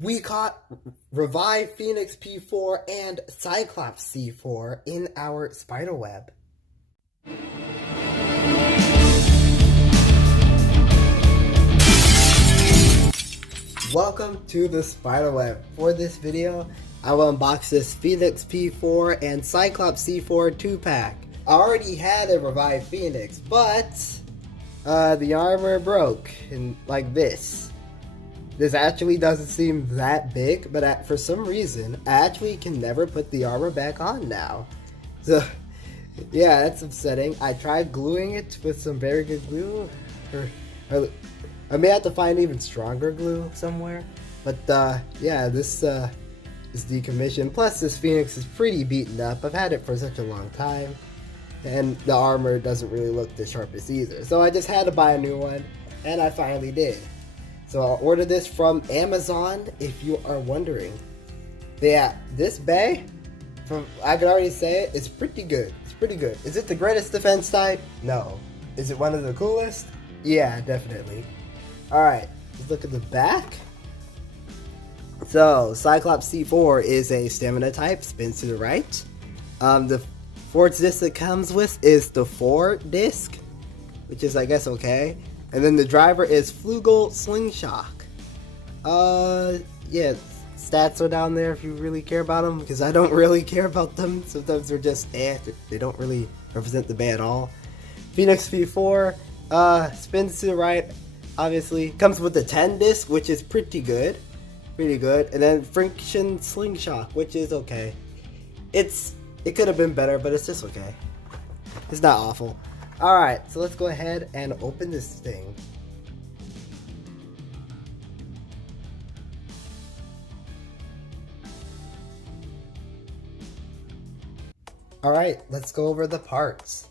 We caught Revive Phoenix P4 and Cyclops C4 in our spider web. Welcome to the spider web. For this video, I will unbox this Phoenix P4 and Cyclops C4 2-pack. I already had a Revive Phoenix, but the armor broke and like this. This actually doesn't seem that big, but for some reason, I actually can never put the armor back on now. So, yeah, that's upsetting. I tried gluing it with some very good glue, or I may have to find even stronger glue somewhere. But yeah, this is decommissioned. Plus, this Phoenix is pretty beaten up. I've had it for such a long time, and the armor doesn't really look the sharpest either. So I just had to buy a new one, and I finally did. So I'll order this from Amazon if you are wondering. But yeah, this Bey, I can already say it, it's pretty good. It's pretty good. Is it the greatest defense type? No. Is it one of the coolest? Yeah, definitely. Alright, let's look at the back. So, Cyclops C4 is a stamina type, spins to the right. The forged disc it comes with is the 4 disc, which is I guess okay. And then the driver is Flugel Slingshot. Yeah, stats are down there if you really care about them, because I don't really care about them. Sometimes they're just they don't really represent the Bey at all. Phoenix V4 spins to the right, obviously. Comes with the 10 disc, which is pretty good. Pretty good. And then Friction Slingshot, which is okay. It could have been better, but it's just okay. It's not awful. Alright, so let's go ahead and open this thing. Alright, let's go over the parts.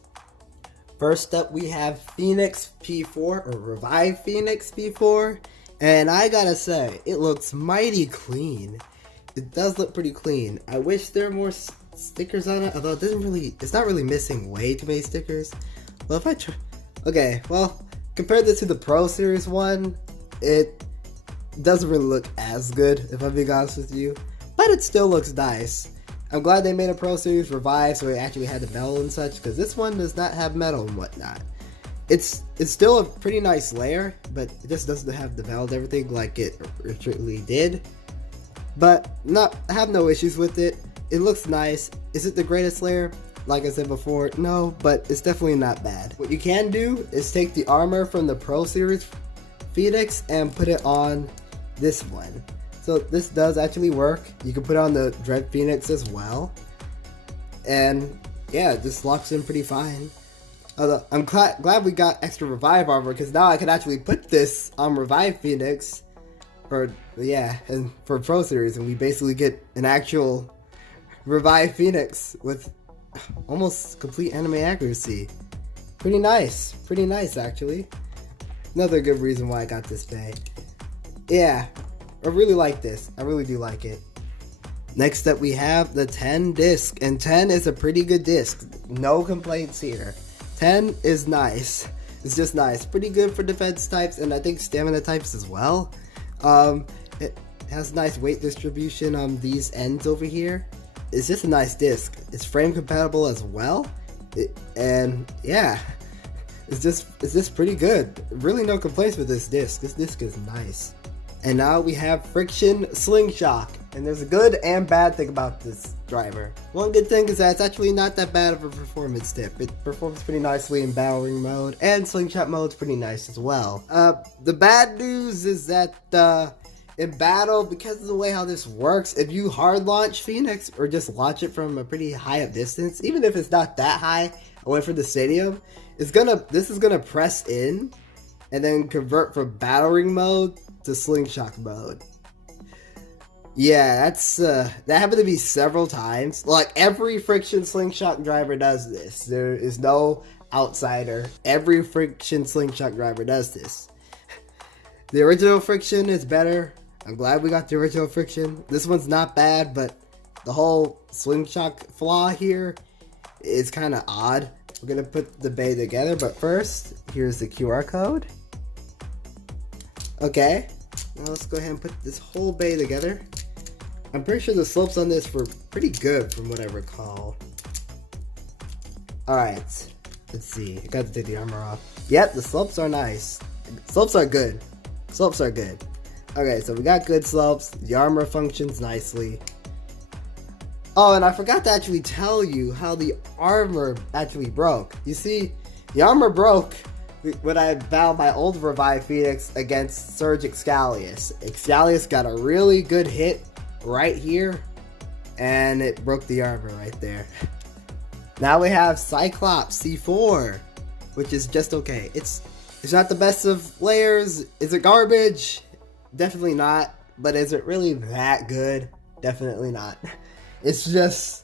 First up, we have Phoenix P4, or Revive Phoenix P4. And I gotta say, it looks mighty clean. It does look pretty clean. I wish there were more stickers on it, although it's not really missing way too many stickers. Well, if I try... Okay, well, compared this to the Pro Series one, it doesn't really look as good, if I'm being honest with you. But it still looks nice. I'm glad they made a Pro Series Revive so it actually had the metal and such, because this one does not have metal and whatnot. It's still a pretty nice layer, but it just doesn't have the metal and everything like it originally did. But I have no issues with it. It looks nice. Is it the greatest layer? Like I said before, no, but it's definitely not bad. What you can do is take the armor from the Pro Series Phoenix and put it on this one. So this does actually work. You can put on the Dread Phoenix as well. And yeah, it just locks in pretty fine. Although I'm glad we got extra Revive armor, because now I can actually put this on Revive Phoenix and for Pro Series, and we basically get an actual Revive Phoenix with almost complete anime accuracy. Pretty nice actually. Another good reason why I got this Bey. Yeah, I really like this. I really do like it. Next up, we have the 10 disc, and 10 is a pretty good disc. No complaints here. 10 is nice. It's just nice. Pretty good for defense types, and I think stamina types as well. It has nice weight distribution on these ends over here. It's just a nice disc. It's frame compatible as well, and yeah, it's just pretty good. Really no complaints with this disc. This disc is nice. And now we have Friction Slingshot, and there's a good and bad thing about this driver. One good thing is that it's actually not that bad of a performance tip. It performs pretty nicely in battering mode, and slingshot mode's pretty nice as well. The bad news is that in battle, because of the way how this works, if you hard launch Phoenix or just launch it from a pretty high up distance, even if it's not that high away from the stadium, this is gonna press in and then convert from battering mode to slingshot mode. Yeah, that happened to me several times. Like, every Friction Slingshot driver does this. There is no outsider. Every Friction Slingshot driver does this. The original Friction is better. I'm glad we got the original Friction. This one's not bad, but the whole slingshot flaw here is kind of odd. We're going to put the Bey together, but first, here's the QR code. Okay, Now let's go ahead and put this whole bay together. I'm pretty sure the slopes on this were pretty good from what I recall. Alright, let's see. I got to take the armor off. Yep, the slopes are nice. Slopes are good. Slopes are good. Okay, so we got good slopes. The armor functions nicely. Oh, and I forgot to actually tell you how the armor actually broke. You see, the armor broke when I battled my old Revive Phoenix against Surge Excalius. Excalius got a really good hit right here, and it broke the armor right there. Now we have Cyclops C4, which is just okay. It's not the best of layers. Is it garbage? Definitely not. But is it really that good? Definitely not. It's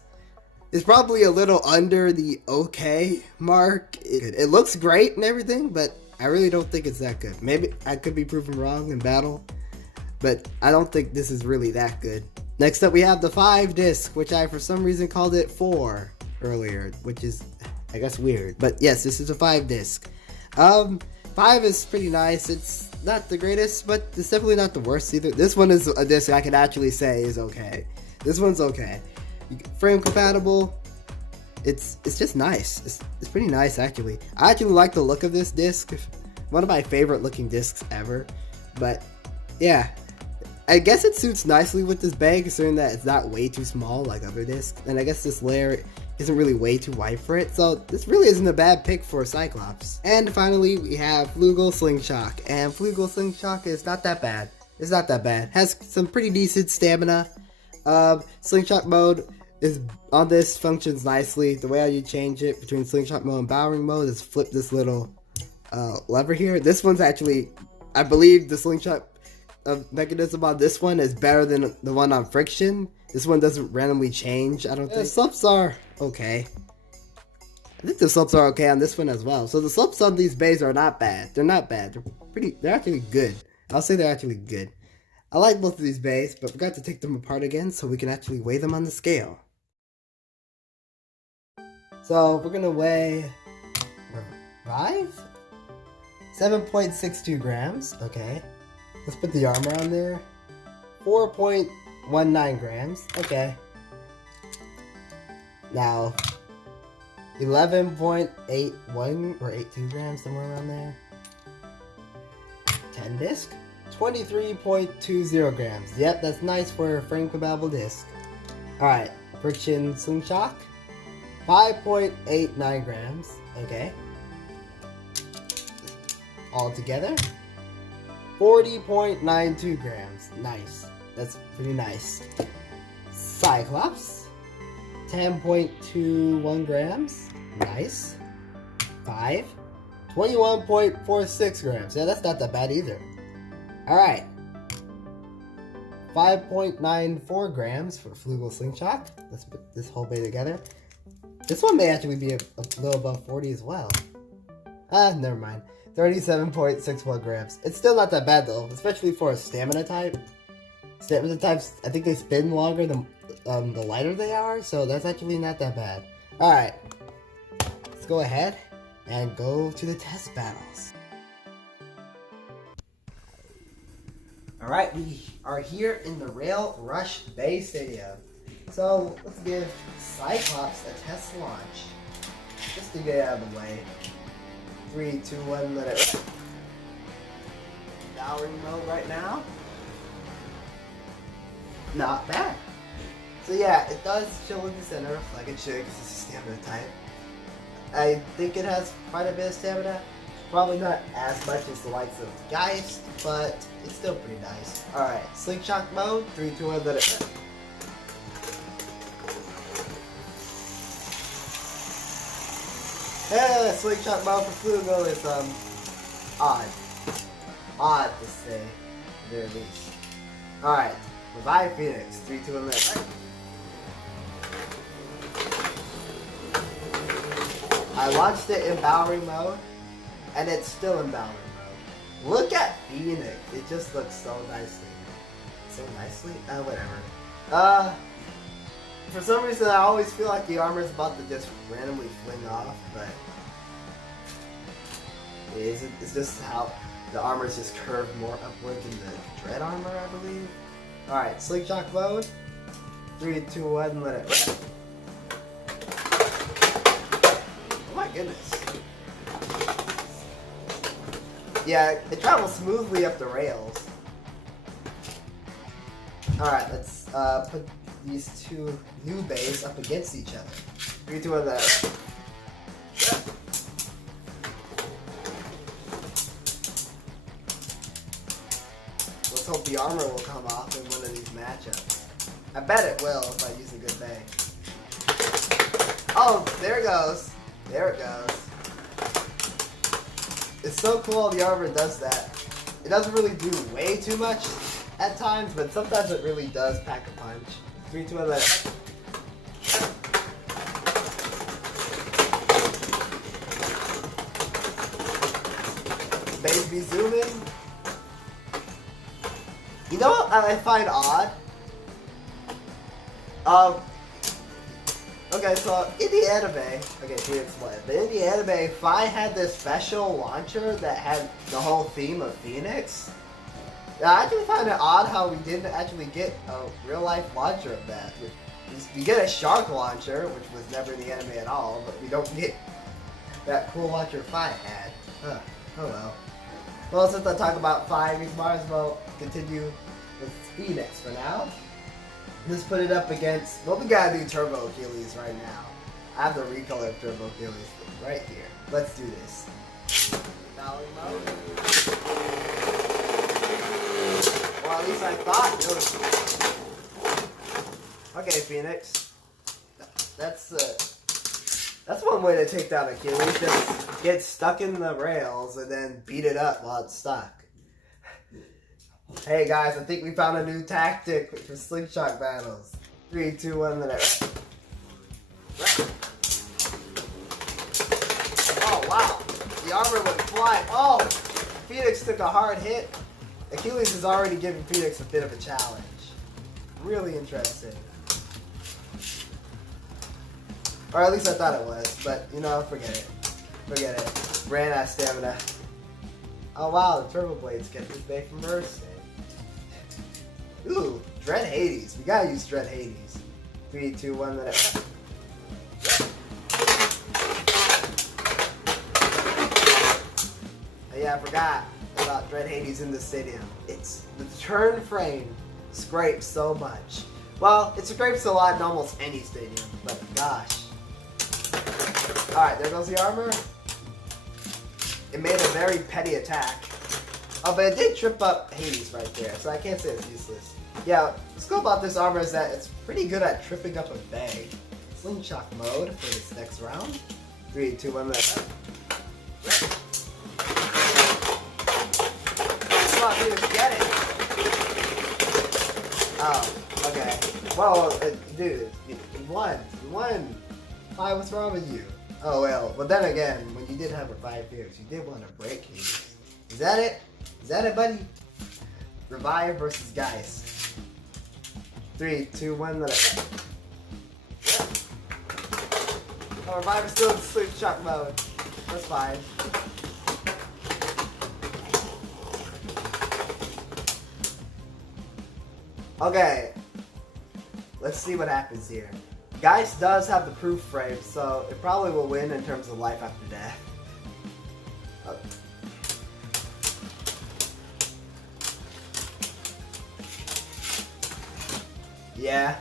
probably a little under the okay mark. It looks great and everything, but I really don't think it's that good. Maybe I could be proven wrong in battle, but I don't think this is really that good. Next up we have the 5 disc, which I for some reason called it 4 earlier, which is I guess weird. But yes, this is a 5 disc. 5 is pretty nice. It's not the greatest, but it's definitely not the worst either. This one is a disc I can actually say is okay. This one's okay. Frame compatible. It's just nice. It's pretty nice actually. I actually like the look of this disc. One of my favorite looking discs ever. But yeah, I guess it suits nicely with this bag, considering that it's not way too small like other discs. And I guess this layer isn't really way too wide for it. So this really isn't a bad pick for Cyclops. And finally we have Flugel Slingshot. And Flugel Slingshot is not that bad. It's not that bad. Has some pretty decent stamina. Slingshot mode is on this functions nicely. The way how you change it between slingshot mode and bowering mode is flip this little lever here. This one's actually, I believe the slingshot mechanism on this one is better than the one on friction. This one doesn't randomly change, I don't think. The slopes are okay. I think the slopes are okay on this one as well. So the slopes on these bays are not bad. They're not bad. They're actually good. I'll say they're actually good. I like both of these bays, but forgot to take them apart again so we can actually weigh them on the scale. So we're gonna weigh Revive? 7.62 grams, okay. Let's put the armor on there. 4.19 grams, okay. Now, 11.81 or 82 grams, somewhere around there. 10 disc. 23.20 grams. Yep, that's nice for a frame compatible disc. Alright, friction slingshot. 5.89 grams. Okay. All together. 40.92 grams. Nice. That's pretty nice. Cyclops. 10.21 grams. Nice. 5. 21.46 grams. Yeah, that's not that bad either. Alright. 5.94 grams for Flugel Slingshot. Let's put this whole bay together. This one may actually be a little above 40 as well. Never mind. 37.61 grams. It's still not that bad though, especially for a stamina type. Stamina types, I think they spin longer the lighter they are, so that's actually not that bad. Alright. Let's go ahead and go to the test battles. Alright, we are here in the Rail Rush Bay Stadium. So, let's give Cyclops a test launch. Just to get it out of the way. 3, 2, 1, let it... Powering mode right now. Not bad. So yeah, it does chill in the center, like it should, because it's a stamina type. I think it has quite a bit of stamina. Probably not as much as the likes of Geist, but it's still pretty nice. Alright, Slingshot mode, 3, 2, 1, let it... Yeah, Slingshot mode for Flugel is, odd. Odd to say, at the very least. Alright, Revive Phoenix, 3, 2, 1, let it... I launched it in Bowering mode, and it's still in Bowering mode. Look at Phoenix, it just looks so nicely. So nicely? Whatever. For some reason I always feel like the armor is about to just randomly fling off, but it's just how the armor's just curved more upward than the dread armor, I believe. Alright, slingshot mode. 3, 2, 1, let it rip. Oh my goodness. Yeah, it travels smoothly up the rails. Alright, let's put these two new bays up against each other. 3, 2, 1, let it rip. Let's hope the armor will come off in one of these matchups. I bet it will if I use a good bay. Oh, there it goes. There it goes. It's so cool the armor does that. It doesn't really do way too much at times, but sometimes it really does pack a punch. 3, 2, 1, let it. Baby zooming. You know what I find odd? Okay, so in the anime, okay, to explain, but in the anime, Fi had this special launcher that had the whole theme of Phoenix. I actually find it odd how we didn't actually get a real life launcher of that. We get a shark launcher, which was never in the anime at all, but we don't get that cool launcher Fi had. Huh. Oh well. Well, since I talk about Fi, we might as well continue with Phoenix for now. Let's put it up against, well, we gotta do Turbo Achilles right now. I have the recolor of Turbo Achilles right here. Let's do this. Dolly mode. Well, at least I thought it was. Okay, Phoenix. That's one way to take down Achilles. Just get stuck in the rails and then beat it up while it's stuck. Hey guys, I think we found a new tactic for slingshot battles. 3, 2, 1, let it. Oh wow, the armor went flying. Oh, Phoenix took a hard hit. Achilles is already giving Phoenix a bit of a challenge. Really interesting. Or at least I thought it was, but you know, forget it. Forget it. Ran out of stamina. Oh wow, the Turbo Blades kept this bay from bursting. Ooh, Dread Hades. We gotta use Dread Hades. 3, 2, 1, let it. Oh, yeah, I forgot about Dread Hades in the stadium. It's the turn frame scrapes so much. Well, it scrapes a lot in almost any stadium, but gosh. Alright, there goes the armor. It made a very petty attack. Oh, but it did trip up Hades right there, so I can't say it's useless. Yeah, what's cool about this armor is that it's pretty good at tripping up a bay. Slingshot mode for this next round. 3, 2, 1, let it. Come on, dude, get it! Oh, okay. Well, dude, you won. You won. Why, what's wrong with you? Oh, well, but then again, when you did have Revive Phoenix, you did want to break Hades. Is that it? Is that it, buddy? Revive versus Geist. 3, 2, 1, let it. Oh, Revive is still in slingshot mode. That's fine. Okay. Let's see what happens here. Geist does have the proof frame, so it probably will win in terms of life after death. Yeah,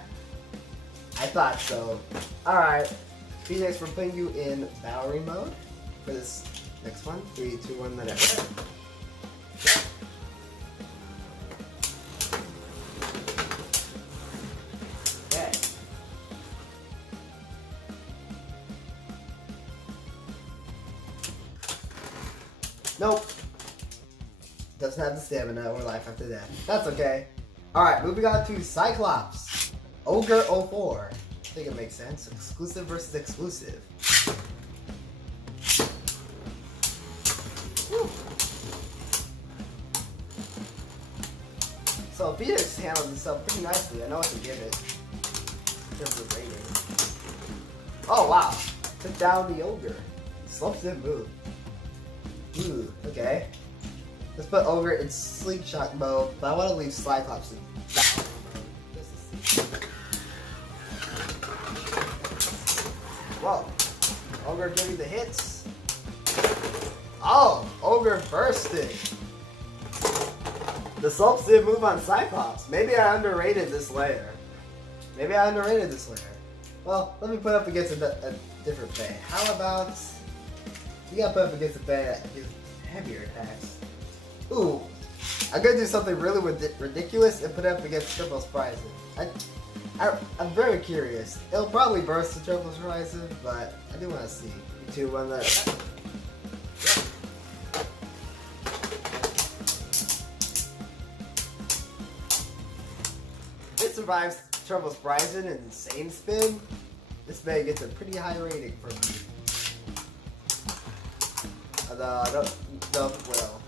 I thought so. Alright, Phoenix, we're putting you in battery mode for this next one. 3, 2, 1, let it. Okay. Nope. Doesn't have the stamina or life after death. That's okay. Alright, moving on to Cyclops. Ogre 04. I think it makes sense. Exclusive versus exclusive. Whew. So Phoenix handled himself pretty nicely. I know what to give it in terms of rating. Oh wow. Took down the Ogre. Slopes didn't move. Ooh, okay. Let's put Ogre in slingshot mode, but I want to leave Cyclops in battle mode. Just to see. Whoa. Ogre giving the hits. Oh, Ogre bursting. The slopes did move on Cyclops. Maybe I underrated this layer. Well, let me put up against a different Bay. How about you gotta put up against a Bay that gives heavier attacks? Ooh, I'm gonna do something really ridiculous and put it up against Triple Horizon. I'm very curious. It'll probably burst the Triple Horizon, but I do want to see. 2, 1, that. If it survives Triple Horizon and Insane Spin, this Bay gets a pretty high rating from me. No, well.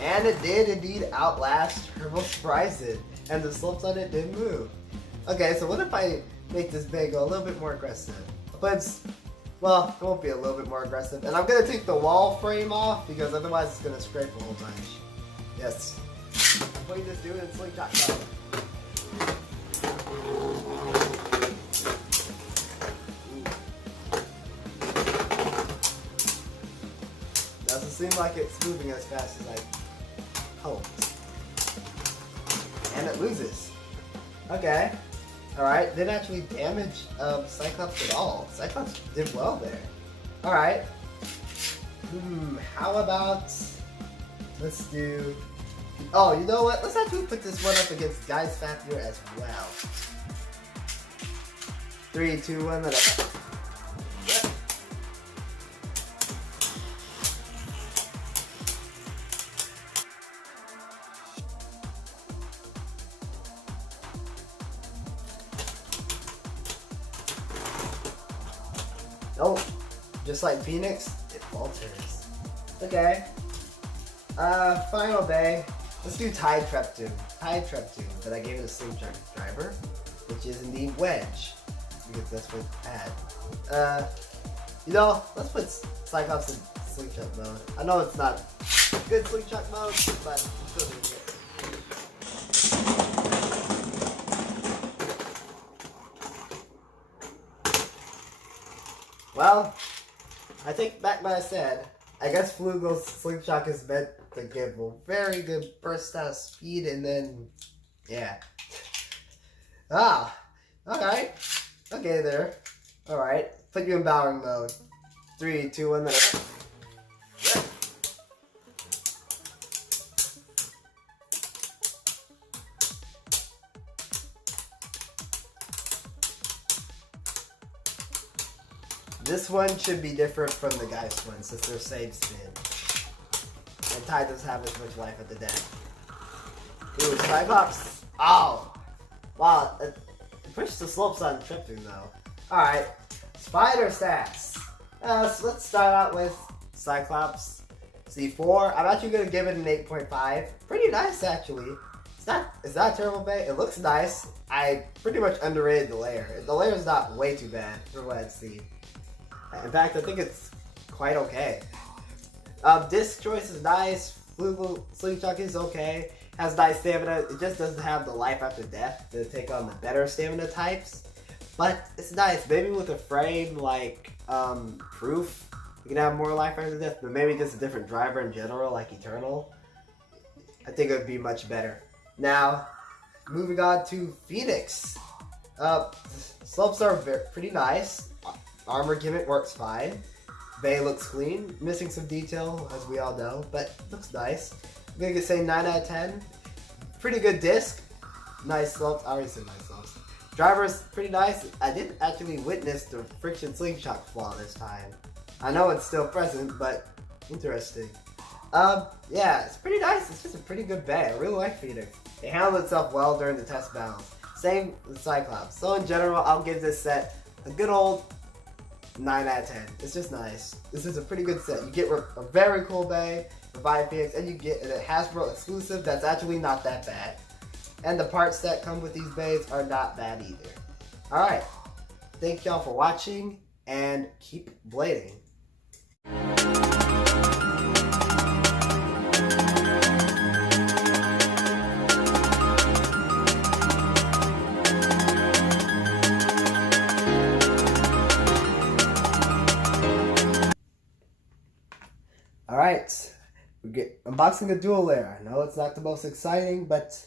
And it did indeed outlast Triple Horizon, and the slopes on it didn't move. Okay, so what if I make this Bay go a little bit more aggressive? But, well, it won't be a little bit more aggressive. And I'm going to take the wall frame off, because otherwise it's going to scrape a whole bunch. Yes. I'm putting this dude in slingshot mode. Doesn't seem like it's moving as fast as I hoped. And it loses. Okay. Alright, didn't actually damage Cyclops at all. Cyclops did well there. Alright. How about... Let's do... Oh, you know what? Let's actually put this one up against Guy's Factor as well. 3, 2, 1, then up. Oh, just like Phoenix, it falters. Okay. Final Bay. Let's do Tide Treptune. That I gave it a slingshot driver, which is indeed Wedge, because that's what it had. You know, let's put Cyclops in slingshot mode. I know it's not good slingshot mode, but it's still doing it. Well, I take back what I said. I guess Flugel's slingshot is meant to give a very good burst out of speed, and then, yeah. Alright. Okay there. Alright. Put you in bowering mode. 3, 2, 1, then. Yeah. This one should be different from the Geist one, since they're same spin. And Tide doesn't have as much life at the deck. Ooh, Cyclops. Oh! Wow, it pushed the slopes on Treptune though. Alright, Spyder stats. So let's start out with Cyclops. C4. I'm actually going to give it an 8.5. Pretty nice actually. It's not terrible Bay. It looks nice. I pretty much underrated the layer. The layer is not way too bad for what I've seen. In fact, I think it's quite okay. Disc choice is nice. Flugel slingshot is okay. Has nice stamina. It just doesn't have the life after death to take on the better stamina types. But it's nice. Maybe with a frame like Proof, you can have more life after death. But maybe just a different driver in general, like Eternal. I think it would be much better. Now, moving on to Phoenix. Slopes are pretty nice. Armor gimmick works fine. Bay looks clean. Missing some detail, as we all know, but looks nice. I'm gonna say 9 out of 10. Pretty good disc. Nice slopes. I already said nice slopes. Driver's pretty nice. I didn't actually witness the friction slingshot flaw this time. I know it's still present, but interesting. Yeah, it's pretty nice. It's just a pretty good Bay. I really like Phoenix. It handled itself well during the test battles. Same with Cyclops. So in general, I'll give this set a good old 9 out of 10. It's just nice. This is a pretty good set. You get a very cool Bay, Revive Phoenix, and you get a Hasbro exclusive that's actually not that bad. And the parts that come with these Bays are not bad either. Alright. Thank y'all for watching, and keep blading. Alright, unboxing a dual layer. I know it's not the most exciting, but